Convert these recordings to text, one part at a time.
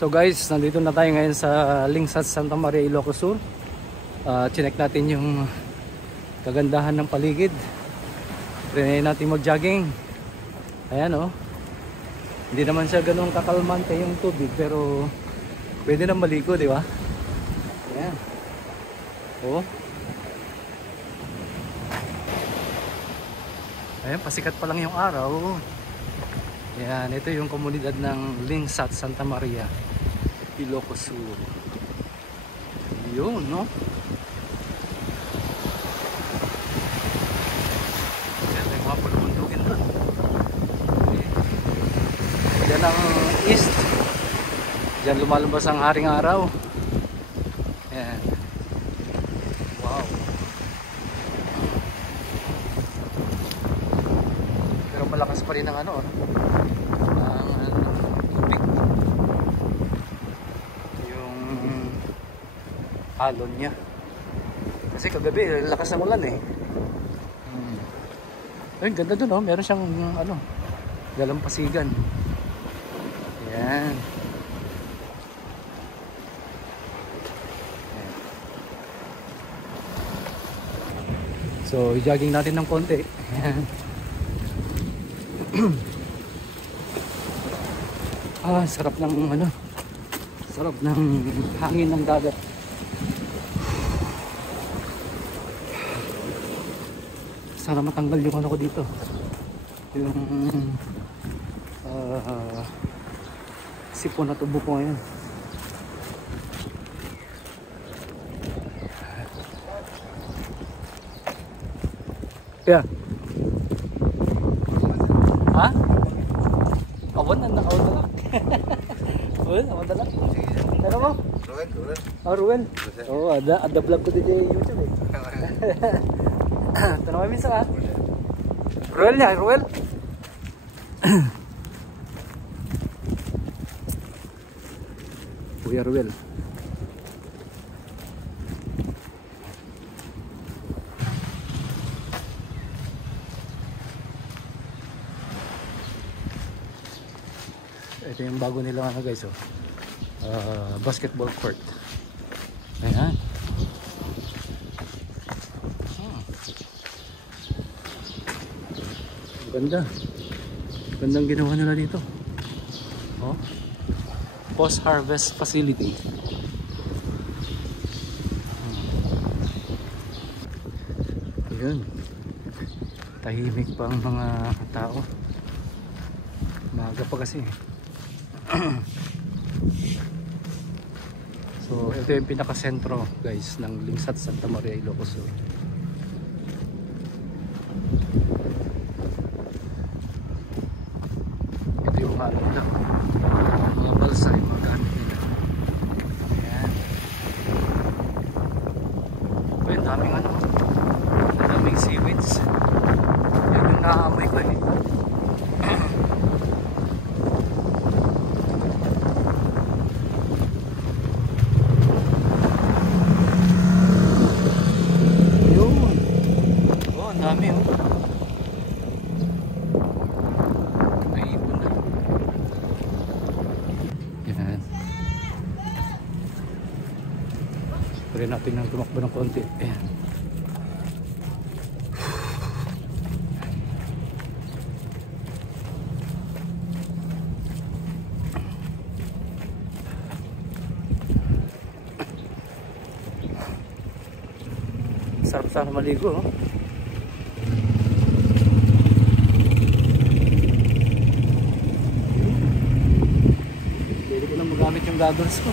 So guys, nandito na tayo ngayon sa Lingsat Santa Maria, Ilocos Sur. Chinek natin yung kagandahan ng paligid. Trinay natin mag-jogging. Ayan oh. Hindi naman siya ganun kakalmante yung tubig, pero pwede na maligo, di ba? Ayan. Oh. Ayan, pasikat pa lang yung araw. Ayan, ito yung komunidad ng Lingsat Santa Maria, Ilocos Sur. Yun, no? Ayan, may mga pulubundugin doon. Okay. Diyan ang east. Diyan lumalabas ang haring araw. Ayan. Wow. Pero malakas pa rin ang ano, no? Alon niya kasi kagabi lakas ng ulan eh. Ay, ganda dun oh, meron siyang ano, dalampasigan. Ayan. So i-jogging natin ng konti. Ayan. Sarap ng ano, sarap ng hangin ng dagat. Sana matanggal yung ano ko dito, yung sipon na tubo ko ngayon. Kaya ha? Awan na nakawala. Awan na lang. Ano mo? Ruel. Oh, ada vlog ko dito sa YouTube eh. Tanong kami minsan ka? Ruel niya, Ruel. Kuya Ruel. Ito yung bago nila ano guys oh. Basketball court. Ayan. Ganda. Gandang ginawa nila dito. Oh. Post-harvest facility. Ayun. Tahimik pa ang mga tao. Maaga pa kasi. So, ito yung pinaka-sentro guys ng Lingsat Santa Maria, Ilocos Sur. Mga balsa yung mga gamit nila. Ayan. Uy, ang daming ano, ang daming seaweeds. Yan yung naaamoy ko eh. Ayun. Oh, ang dami oh. Pwede natin nang tumakbo ng konti. Ayan. Sarap sana maligo oh. Pwede ko lang magamit yung goggles ko.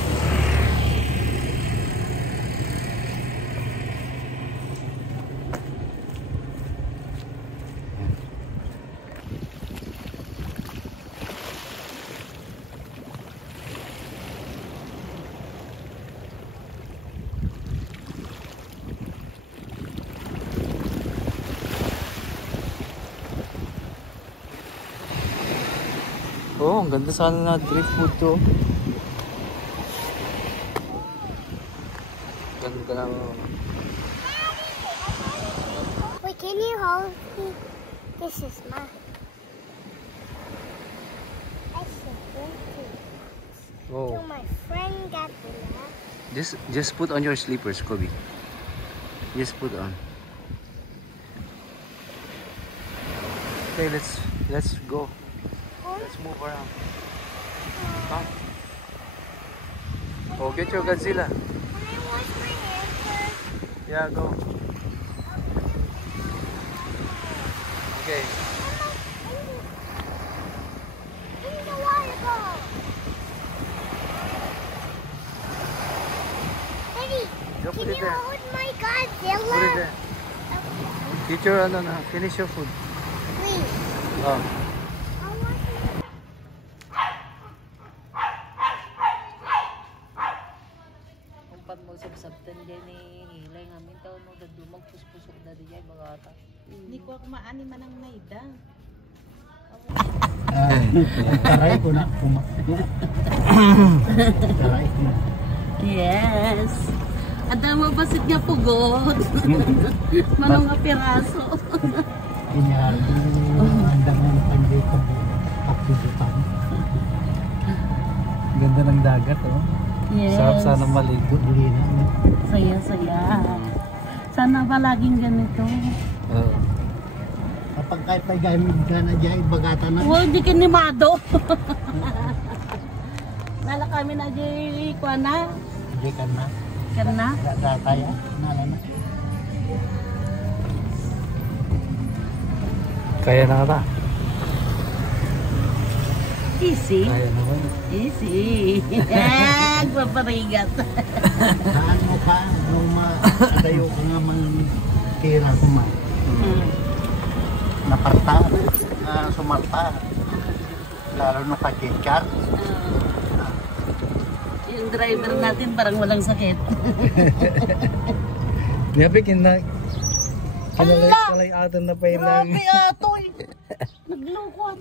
Oh, ang ganda sana na drift food to. Ganda na. Wait, can you hold me? This is mine. I should drink it. Oh. So my friend got that. Just put on your slippers, Kobe. Just put on. Okay, let's go. Let's move around. Come. Oh, get your Godzilla. Can I wash my hands first? Yeah, go. Okay. In the water bowl. Daddy, Go put can it you there. hold my Put it Godzilla? there. Get your finish your food. Please. Oh. I'll wash my Kung pag mo sabsabtan dyan hilay ngamin tao mo dadumag puspusok na diyan bagata. Hindi ko ako maani man ang naida. Taray ko na. Taray ko na. Yes. Ada mo basit nga pugot. Manong nga piraso. Inyari. Ang dami ng pandito mo. Papubutan. Ganda ng dagat, oh. Yes. Sarap sana maligo. Bulina. Saya-saya. Sana ba laging ganito? Oo. Kapag kahit may gamit ka na dyan, bagata na. Wow, di kinimado. Nala kami na di kwa na. Hindi ka na. Kan na. Gataya. Nala na. Kaya na ba? Easy. Kaya naman. Easy. Paparigat. Saan mo pa? Nung makatayo ka nga mang tira kuma. Naparta. Sumarta. Lalo na pag-kickar. Yung driver natin parang walang sakit. Grabe, kinalay atan na pa ilang. Grabe atoy. Nagloko